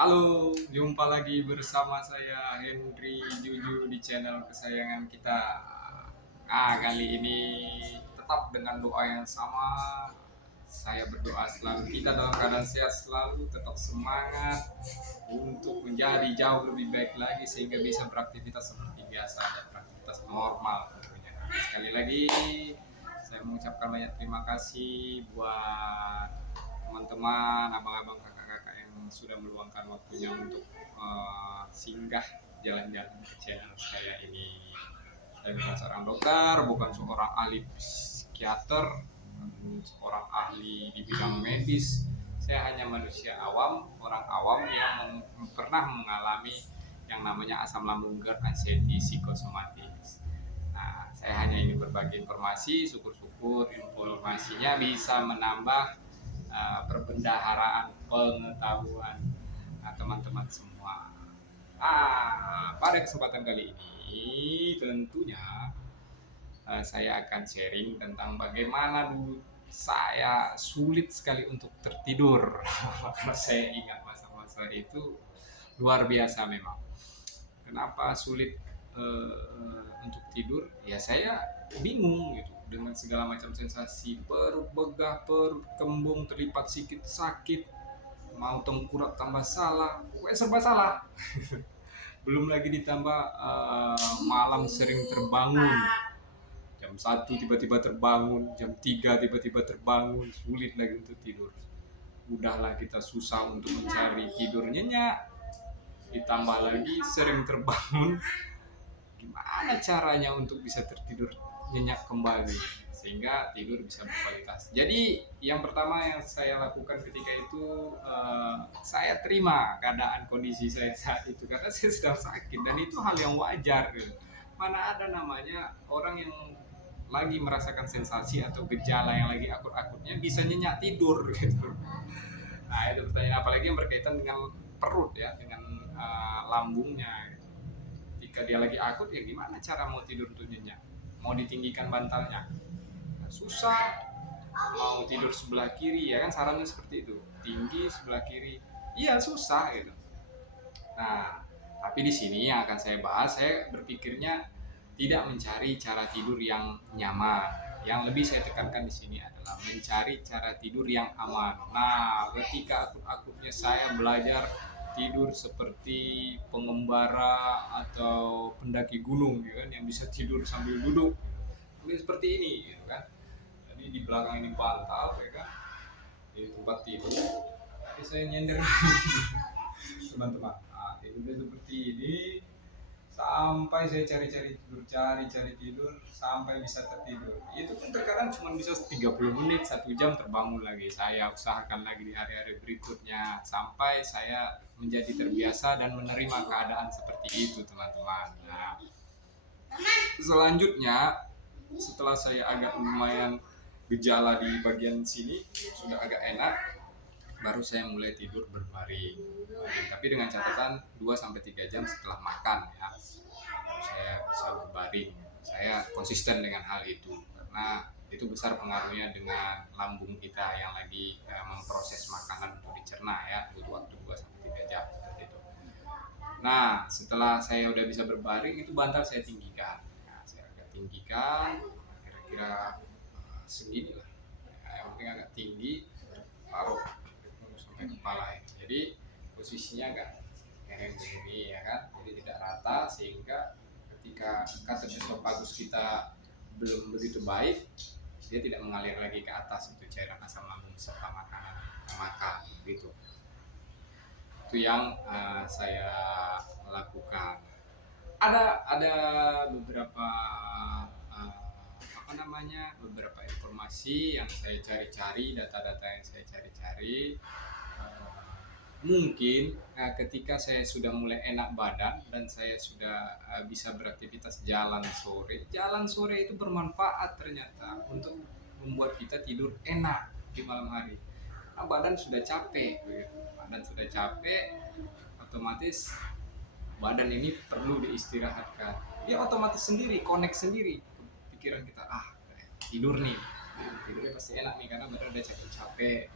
Halo, jumpa lagi bersama saya Henry Juju di channel kesayangan kita. Kali ini tetap dengan doa yang sama. Saya berdoa selalu kita dalam keadaan sehat selalu, tetap semangat untuk menjadi jauh lebih baik lagi sehingga bisa beraktivitas seperti biasa dan beraktivitas normal tentunya. Sekali lagi saya mengucapkan banyak terima kasih buat teman-teman, abang-abang, kakak-kakak yang sudah meluangkan waktunya untuk singgah jalan-jalan ke channel saya ini. Saya bukan seorang dokter, bukan seorang ahli psikiater, seorang ahli di bidang medis. Saya hanya manusia awam, orang awam yang pernah mengalami yang namanya asam lambung GERD, anxiety, psikosomatis. Nah, saya hanya ingin berbagi informasi, syukur-syukur informasinya bisa menambah perbendaharaan pengetahuan teman-teman semua. Pada kesempatan kali ini tentunya saya akan sharing tentang bagaimana dulu saya sulit sekali untuk tertidur. Karena saya ingat masa-masa itu luar biasa memang. Kenapa sulit untuk tidur? Ya saya bingung gitu dengan segala macam sensasi, perut begah, perut kembung, terlipat sikit sakit, mau tengkurap tambah salah, pokoknya serba salah. Belum lagi ditambah malam sering terbangun, jam 1 tiba-tiba terbangun, jam 3 tiba-tiba terbangun, sulit lagi untuk tidur. Udahlah kita susah untuk mencari tidur nyenyak, ditambah lagi sering terbangun. Gimana caranya untuk bisa tertidur nyenyak kembali sehingga tidur bisa berkualitas. Jadi yang pertama yang saya lakukan ketika itu saya terima keadaan kondisi saya saat itu karena saya sedang sakit dan itu hal yang wajar. Mana ada namanya orang yang lagi merasakan sensasi atau gejala yang lagi akut-akutnya bisa nyenyak tidur gitu. Nah itu pertanyaan, apalagi yang berkaitan dengan perut ya, dengan lambungnya. Ketika dia lagi akut ya gimana cara mau tidur untuk nyenyak? Mau ditinggikan bantalnya? Nah, susah. Mau tidur sebelah kiri ya kan sarannya seperti itu, tinggi sebelah kiri. Iya susah gitu. Nah, tapi di sini yang akan saya bahas, saya berpikirnya tidak mencari cara tidur yang nyaman. Yang lebih saya tekankan di sini adalah mencari cara tidur yang aman. Nah, ketika akut-akutnya saya belajar tidur seperti pengembara atau pendaki gunung, ya kan, yang bisa tidur sambil duduk, ini seperti ini, gitu kan. Jadi di belakang ini bantal, ya kan, di tempat tidur. Jadi saya nyender teman-teman. Nah, tidurnya seperti ini sampai saya cari-cari tidur, cari-cari tidur sampai bisa tertidur. Itu pun terkadang cuma bisa 30 menit, 1 jam terbangun lagi. Saya usahakan lagi di hari-hari berikutnya sampai saya menjadi terbiasa dan menerima keadaan seperti itu, teman-teman. Nah, selanjutnya setelah saya agak lumayan gejala di bagian sini sudah agak enak, baru saya mulai tidur berbaring. Tapi dengan catatan 2-3 jam setelah makan ya, baru saya bisa berbaring. Saya konsisten dengan hal itu karena itu besar pengaruhnya dengan lambung kita yang lagi memproses makanan untuk dicerna ya, butuh waktu 2-3 jam seperti itu. Nah, setelah saya udah bisa berbaring, itu bantal saya tinggikan. Nah, saya agak tinggikan, kira-kira segini lah. Nah, yang penting agak tinggi, taruh sampai kepala ya. Jadi posisinya agak kayak begini ya kan, jadi tidak rata sehingga ketika kata esofagus kita belum begitu baik, dia tidak mengalir lagi ke atas untuk cairan asam lambung serta makanan yang makan gitu. Itu yang saya lakukan. Ada beberapa beberapa informasi yang saya cari-cari, data-data yang saya cari-cari. Mungkin ketika saya sudah mulai enak badan dan saya sudah bisa beraktivitas jalan sore itu bermanfaat ternyata untuk membuat kita tidur enak di malam hari. Nah, badan sudah capek, badan sudah capek, otomatis badan ini perlu diistirahatkan. Dia otomatis sendiri, connect sendiri pikiran kita, tidur nih, tidurnya pasti enak nih karena badan udah capek-capek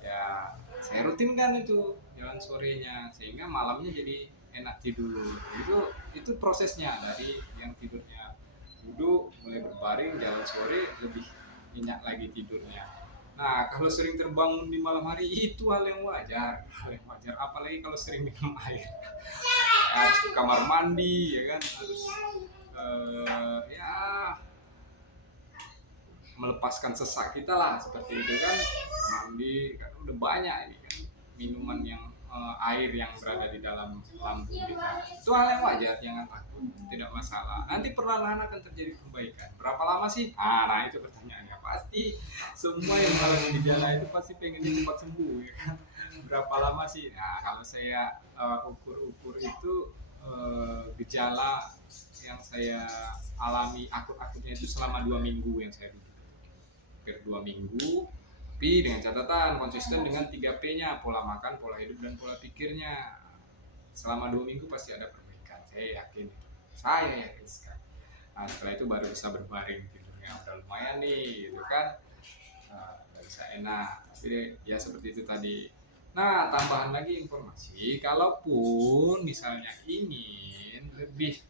ya. saya rutinkan itu jalan sorenya sehingga malamnya jadi enak tidur. Itu prosesnya dari yang tidurnya duduk mulai berbaring jalan sore lebih nyenyak lagi tidurnya. Nah, kalau sering terbangun di malam hari itu hal yang wajar apalagi kalau sering minum air. Harus ke kamar mandi ya kan, harus ya melepaskan sesak kita lah seperti itu kan, mandi kan udah banyak ini kan minuman yang air yang berada di dalam lambung kita. Itu hal yang wajar, jangan takut, tidak masalah, nanti perlahan-lahan akan terjadi perbaikan. Berapa lama sih? Nah itu pertanyaannya. Pasti semua yang mengalami gejala itu pasti pengen cepat sembuh ya kan. Berapa lama sih? Nah kalau saya ukur-ukur itu gejala yang saya alami akut-akutnya itu selama 2 minggu yang saya duduk, hampir 2 minggu. Tapi dengan catatan konsisten dengan 3P-nya, pola makan, pola hidup, dan pola pikirnya. Selama 2 minggu pasti ada perbaikan, saya yakin. Saya yakin sekali. Nah, setelah itu baru bisa berbaring tidurnya udah lumayan nih, gitu kan. Udah bisa enak. Tapi ya seperti itu tadi. Nah, tambahan lagi informasi, kalaupun misalnya ingin lebih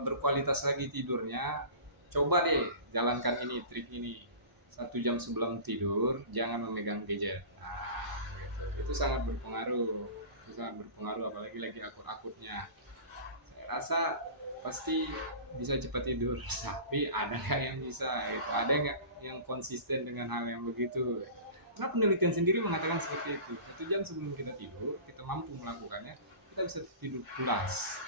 berkualitas lagi tidurnya, coba deh jalankan ini, trik ini. 1 jam sebelum tidur jangan memegang gadget. Nah, gitu. Itu sangat berpengaruh. Itu sangat berpengaruh apalagi lagi akut-akutnya. Saya rasa pasti bisa cepat tidur. Tapi ada nggak yang bisa? Gitu. Ada nggak yang konsisten dengan hal yang begitu? Karena penelitian sendiri mengatakan seperti itu. 1 jam sebelum kita tidur, kita mampu melakukannya, kita bisa tidur pulas.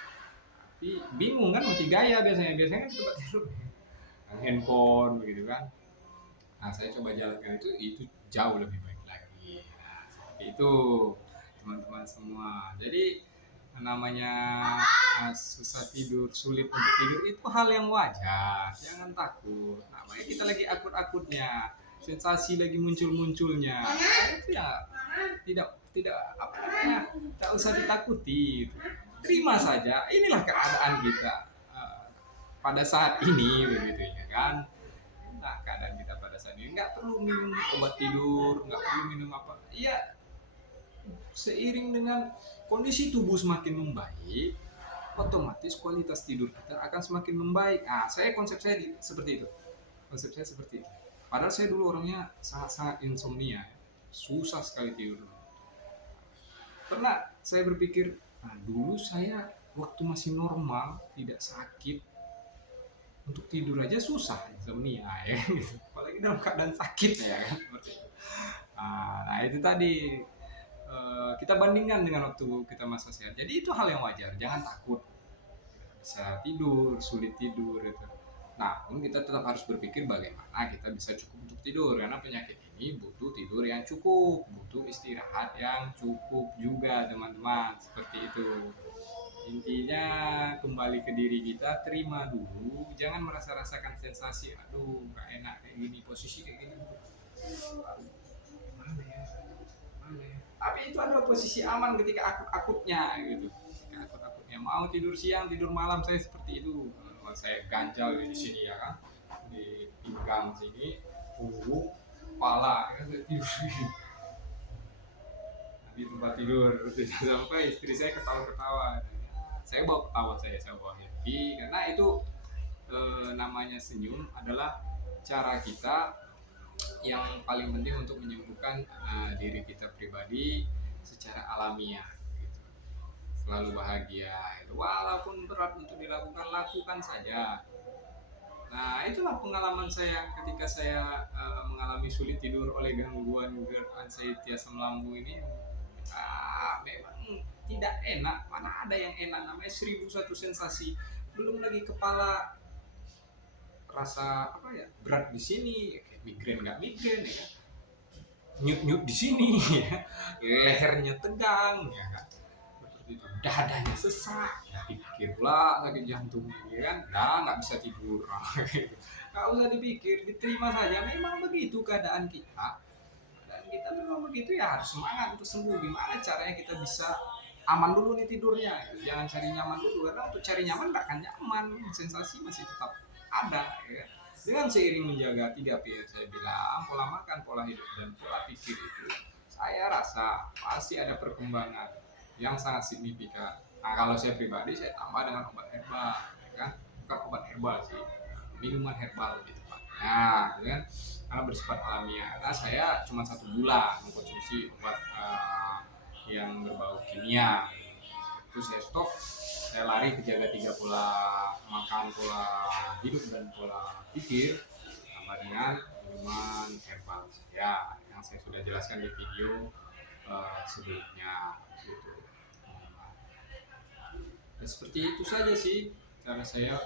Tapi bingung kan, mati gaya biasanya kan cepat tidur. Handphone begitu kan. Nah, saya coba jalankan itu jauh lebih baik lagi. Nah, seperti itu teman-teman semua. Jadi namanya susah tidur, sulit untuk tidur itu hal yang wajar. Jangan takut. Namanya kita lagi akut-akutnya, sensasi lagi muncul-munculnya. Nah, itu ya tidak tidak apa namanya, tak usah ditakuti. Terima saja. Inilah keadaan kita pada saat ini begitu ya kan. Nah, keadaan kita pada saat ini nggak perlu minum obat tidur, nggak perlu minum apa. Iya, seiring dengan kondisi tubuh semakin membaik, otomatis kualitas tidur kita akan semakin membaik. Nah, konsep saya seperti itu. Konsep saya seperti itu. Padahal saya dulu orangnya sangat-sangat insomnia, susah sekali tidur. Pernah saya berpikir, nah, dulu saya waktu masih normal, tidak sakit, untuk tidur aja susah insomnia ya gitu. Apalagi dalam keadaan sakit ya kan. Nah itu tadi kita bandingkan dengan waktu kita masa sehat. Jadi itu hal yang wajar, jangan takut bisa tidur, sulit tidur itu. Nah, kita tetap harus berpikir bagaimana kita bisa cukup untuk tidur, karena penyakit ini butuh tidur yang cukup, butuh istirahat yang cukup juga teman-teman, seperti itu. Intinya kembali ke diri kita, terima dulu, jangan merasa-rasakan sensasi aduh gak enak kayak gini, posisi kayak gini, mana ya, tapi itu adalah posisi aman ketika akut-akutnya gitu. Ketika akut-akutnya mau tidur siang, tidur malam, saya seperti itu. Saya ganjal di sini ya kan, di pinggang sini, punggung, kepala ya kan, saya tidur di tempat tidur. Sampai istri saya ketawa-ketawa, saya bawa ketawa, saya bawa happy, karena itu namanya senyum adalah cara kita yang paling penting untuk menyembuhkan diri kita pribadi secara alamiah gitu. Selalu bahagia itu, walaupun berat untuk dilakukan, lakukan saja. Nah itulah pengalaman saya ketika saya mengalami sulit tidur oleh gangguan GERD anxiety asam lambung ini. Memang tidak enak, mana ada yang enak, namanya 1001 sensasi. Belum lagi kepala rasa apa ya, berat di sini, migrain nggak migrain ya kan, nyut-nyut di sini ya, lehernya tegang ya kan, seperti itu, dadanya sesak, ya dipikir pula sakit jantung ya kan, nggak bisa tidur. Nggak usah dipikir, diterima saja, memang begitu keadaan kita. Kita memang begitu ya, harus semangat untuk sembuh. Gimana caranya kita bisa aman dulu nih tidurnya, jangan cari nyaman dulu, karena untuk cari nyaman nggak akan nyaman, sensasi masih tetap ada ya. Dengan seiring menjaga 3P yang saya bilang, pola makan, pola hidup, dan pola pikir itu, saya rasa pasti ada perkembangan yang sangat signifikan. Nah, kalau saya pribadi saya tambah dengan obat herbal, ya kan? Bukan obat herbal sih, minuman herbal lebih tepatnya, ya kan? Karena bersifat alamiah. Nah, saya cuma 1 bulan mengkonsumsi obat yang berbau kimia. Itu saya stop, saya lari ke jaga 3 pola makan, pola hidup dan pola pikir, tambah dengan minuman herbal saya yang saya sudah jelaskan di video sebelumnya gitu. Ya, seperti itu saja sih cara saya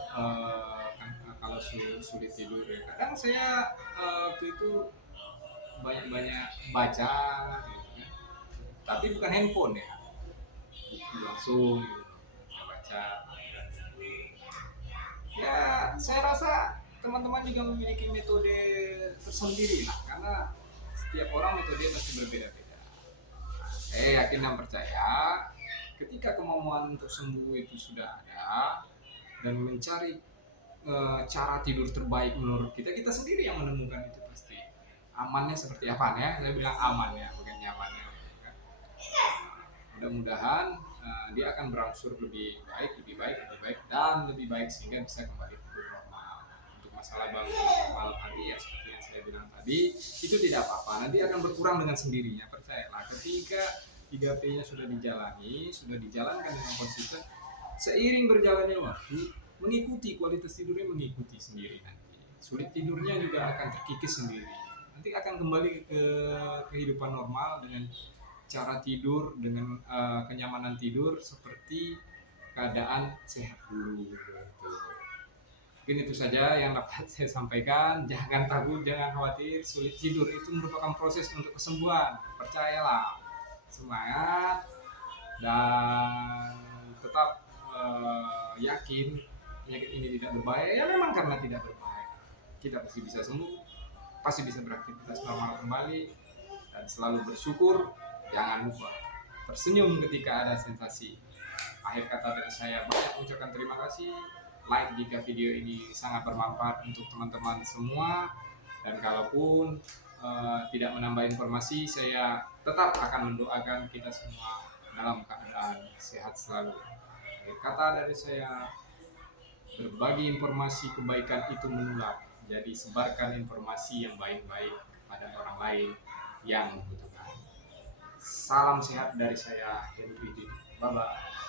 kalau sulit tidur ya. Kadang saya waktu itu banyak-banyak baca gitu kan. Tapi bukan handphone ya, langsung gitu. Saya baca. Ya, saya rasa teman-teman juga memiliki metode tersendiri lah, karena setiap orang metode pasti berbeda-beda. Saya yakin dan percaya ketika kemauan untuk sembuh itu sudah ada dan mencari cara tidur terbaik menurut kita, kita sendiri yang menemukan itu pasti. Amannya seperti apa ya? Saya bilang aman ya, bukan nyamannya. Mudah-mudahan dia akan berangsur lebih baik, lebih baik, lebih baik, dan lebih baik sehingga bisa kembali tidur normal. Untuk masalah bangun normal tadi ya seperti yang saya bilang tadi, itu tidak apa-apa. Nanti akan berkurang dengan sendirinya, percayalah. Ketika 3P-nya sudah dijalani, sudah dijalankan dengan konsisten, seiring berjalannya waktu, mengikuti kualitas tidurnya mengikuti sendiri nanti. Sulit tidurnya juga akan terkikis sendiri. Nanti akan kembali ke kehidupan normal dengan cara tidur, dengan kenyamanan tidur seperti keadaan sehat dulu gitu. Mungkin itu saja yang dapat saya sampaikan. Jangan takut, jangan khawatir. Sulit tidur itu merupakan proses untuk kesembuhan. Percayalah. Semangat dan tetap yakin penyakit ini tidak berbahaya. Ya memang karena tidak berbahaya, kita pasti bisa sembuh, pasti bisa beraktivitas normal kembali, dan selalu bersyukur. Jangan lupa tersenyum ketika ada sensasi. Akhir kata dari saya, banyak mengucapkan terima kasih. Like jika video ini sangat bermanfaat untuk teman-teman semua. Dan kalaupun tidak menambah informasi, saya tetap akan mendoakan kita semua dalam keadaan sehat selalu. Akhir kata dari saya, berbagi informasi kebaikan itu menular. Jadi sebarkan informasi yang baik-baik kepada orang lain yang membutuhkan. Salam sehat dari saya, Henry. Bye bye.